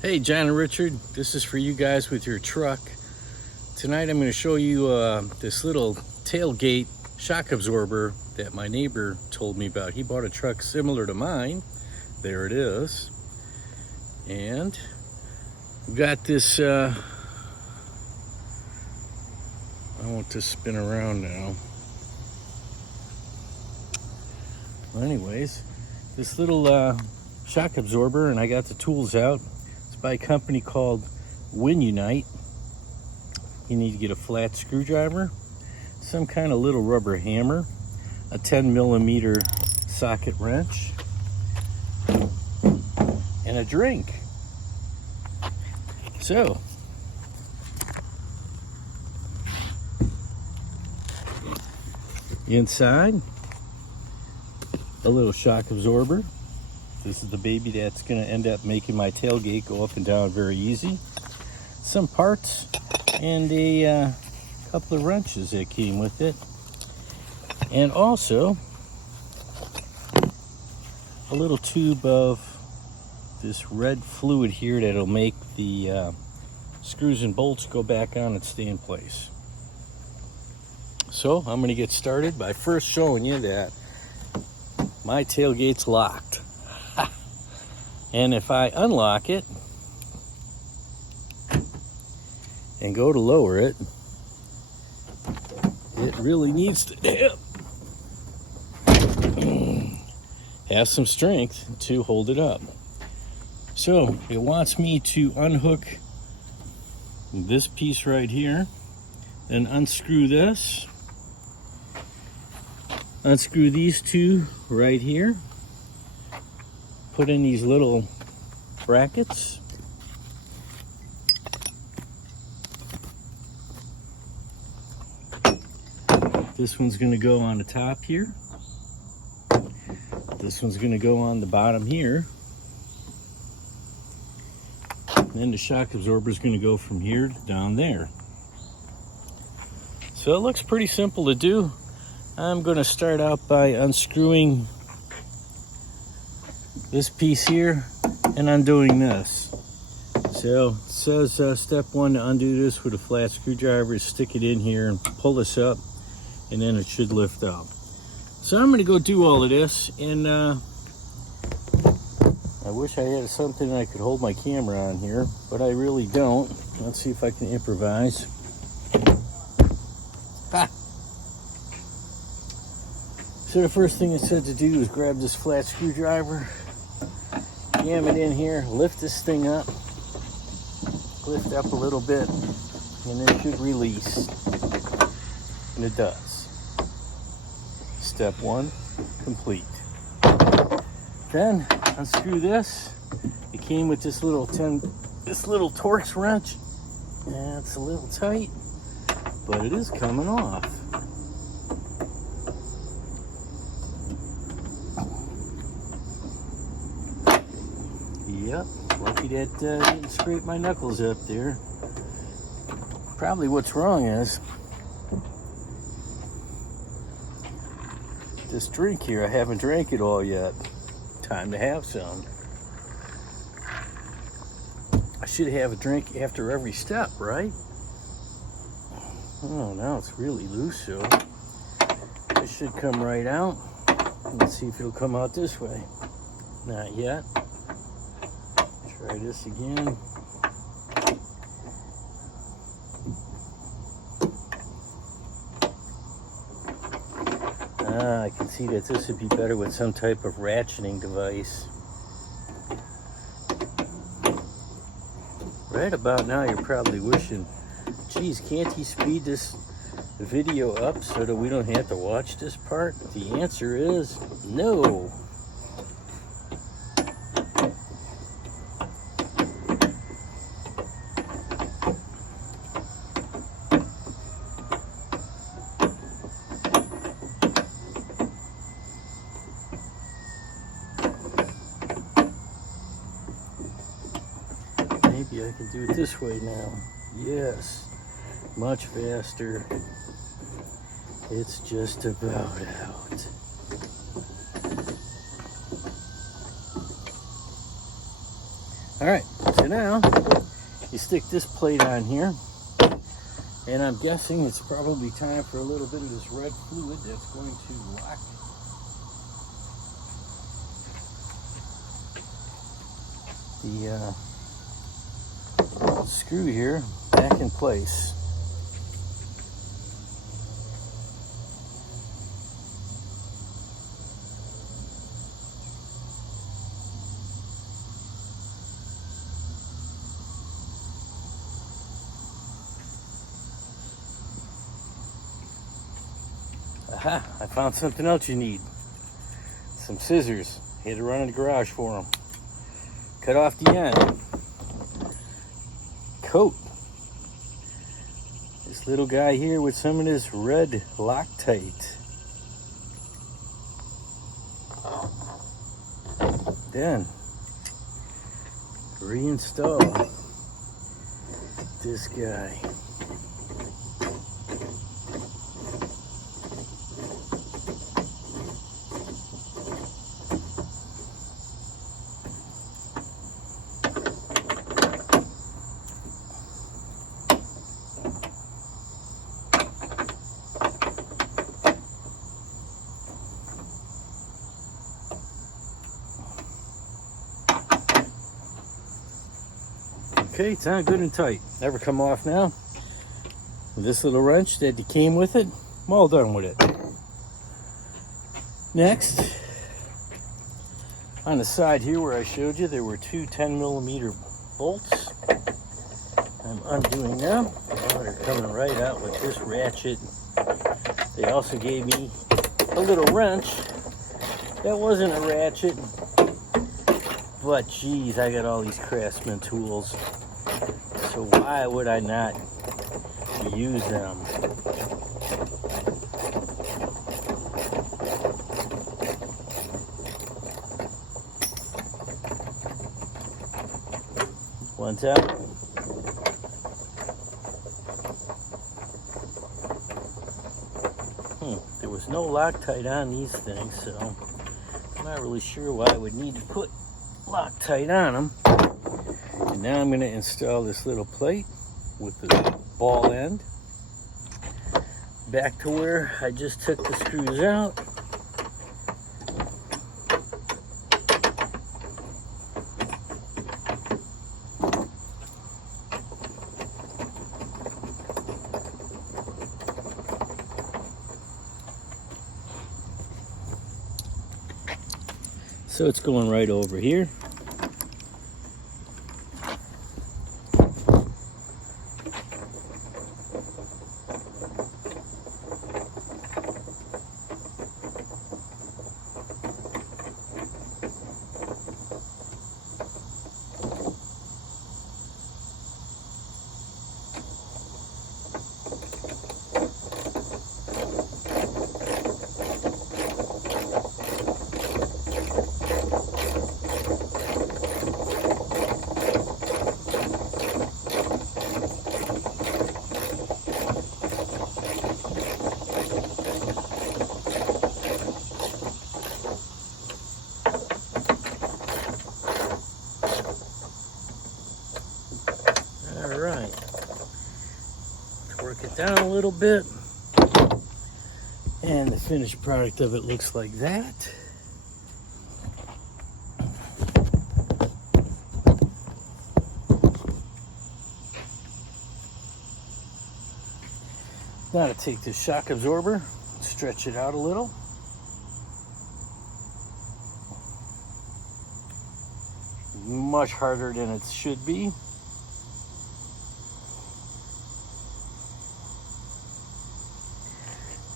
Hey, John and Richard, this is for you guys with your truck. Tonight I'm going to show you this little tailgate shock absorber that my neighbor told me about. He bought a truck similar to mine. There it is. And we've got this, I want to spin around now. Well, anyways, this little shock absorber, and I got the tools out. By a company called Unite. You need to get a flat screwdriver, some kind of little rubber hammer, a 10mm socket wrench, and a drink. So, inside, a little shock absorber. This is the baby that's going to end up making my tailgate go up and down very easy. Some parts and a couple of wrenches that came with it. And also a little tube of this red fluid here that'll make the screws and bolts go back on and stay in place. So I'm going to get started by first showing you that my tailgate's locked. And if I unlock it and go to lower it, it really needs to have some strength to hold it up. So it wants me to unhook this piece right here, then unscrew this, unscrew these two right here, put in these little brackets. This one's going to go on the top here. This one's going to go on the bottom here. And then the shock absorber is going to go from here down there. So it looks pretty simple to do. I'm going to start out by unscrewing this piece here and undoing this. So it says step one to undo this with a flat screwdriver, stick it in here and pull this up, and then it should lift up. So I'm going to go do all of this, and I wish I had something I could hold my camera on here, but I really don't. Let's see if I can improvise. Ha! So the first thing it said to do is grab this flat screwdriver, jam it in here, lift this thing up, lift up a little bit, and it should release. And it does. Step one complete. Then unscrew this. It came with this little Torx wrench. And it's a little tight, but it is coming off. Yep, lucky that didn't scrape my knuckles up there. Probably what's wrong is this drink here, I haven't drank it all yet. Time to have some. I should have a drink after every step, right? Oh, now it's really loose, so it should come right out. Let's see if it'll come out this way. Not yet. Try this again. I can see that this would be better with some type of ratcheting device. Right about now, you're probably wishing, geez, can't he speed this video up so that we don't have to watch this part? The answer is no. Maybe I can do it this way now. Yes, much faster. It's just about out. All right. So now you stick this plate on here, and I'm guessing it's probably time for a little bit of this red fluid that's going to lock the screw here back in place. Aha, I found something else you need. Some scissors. Had to run in the garage for them. Cut off the end. Coat this little guy here with some of this red Loctite. Then reinstall this guy. Okay, it's on good and tight. Never come off now. With this little wrench that came with it, I'm all done with it. Next, on the side here where I showed you, there were two 10mm bolts. I'm undoing them. Now they're coming right out with this ratchet. They also gave me a little wrench. That wasn't a ratchet, but geez, I got all these Craftsman tools. So why would I not use them? One's out. There was no Loctite on these things, so I'm not really sure why I would need to put Loctite on them. And now I'm going to install this little plate with the ball end back to where I just took the screws out. So it's going right over here. Alright, let's work it down a little bit, and the finished product of it looks like that. Now to take this shock absorber, stretch it out a little. Much harder than it should be.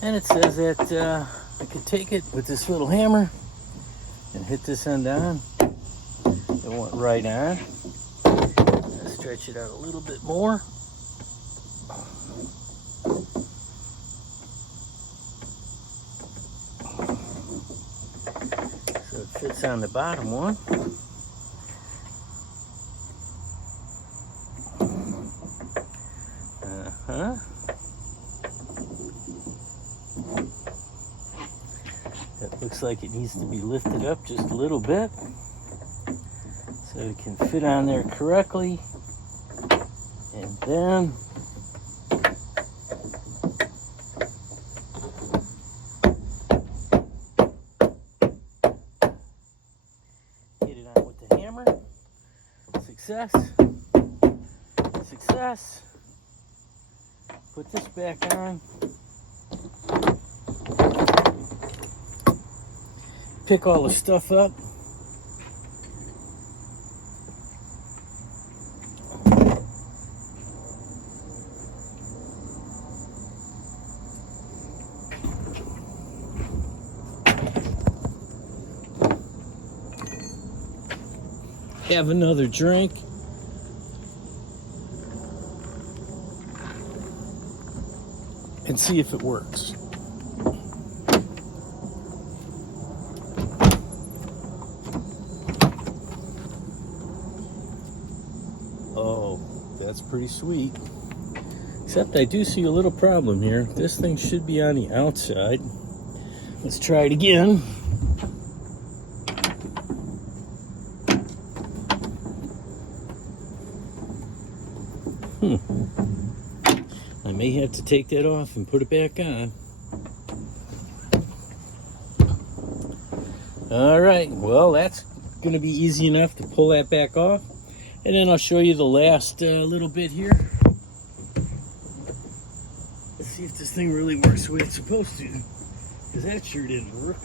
And it says that I could take it with this little hammer and hit this end on. It went right on. Stretch it out a little bit more. So it fits on the bottom one. That looks like it needs to be lifted up just a little bit. so it can fit on there correctly. And then hit it on with the hammer. Success. Success. Put this back on. Pick all the stuff up. Have another drink. And see if it works. Oh, that's pretty sweet. Except I do see a little problem here. This thing should be on the outside. Let's try it again. I may have to take that off and put it back on. All right, well, that's going to be easy enough to pull that back off. And then I'll show you the last little bit here. Let's see if this thing really works the way it's supposed to. Because that sure didn't work.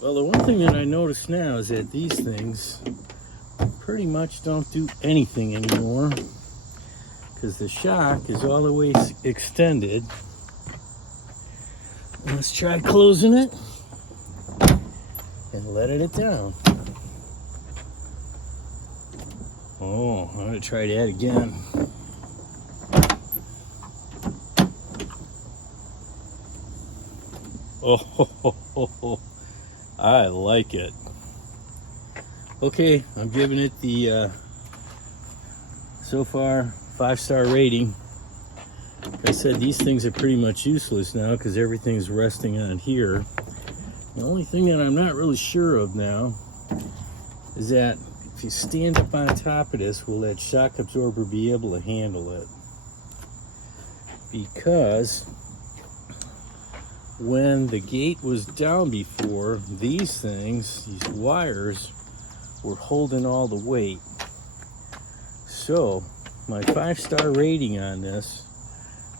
Well, the one thing that I notice now is that these things pretty much don't do anything anymore because the shock is all the way extended. Let's try closing it and letting it down. Oh, I'm going to try that again. Oh, I like it. Okay, I'm giving it the so far 5-star rating. Like I said, these things are pretty much useless now because everything's resting on here. The only thing that I'm not really sure of now is that if you stand up on top of this, will that shock absorber be able to handle it? Because when the gate was down before, these things, these wires, were holding all the weight. So my 5-star rating on this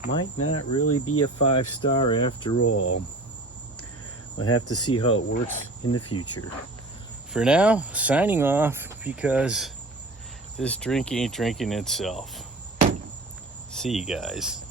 might not really be a 5-star after all. We'll have to see how it works in the future. For now, signing off because this drink ain't drinking itself. See you guys.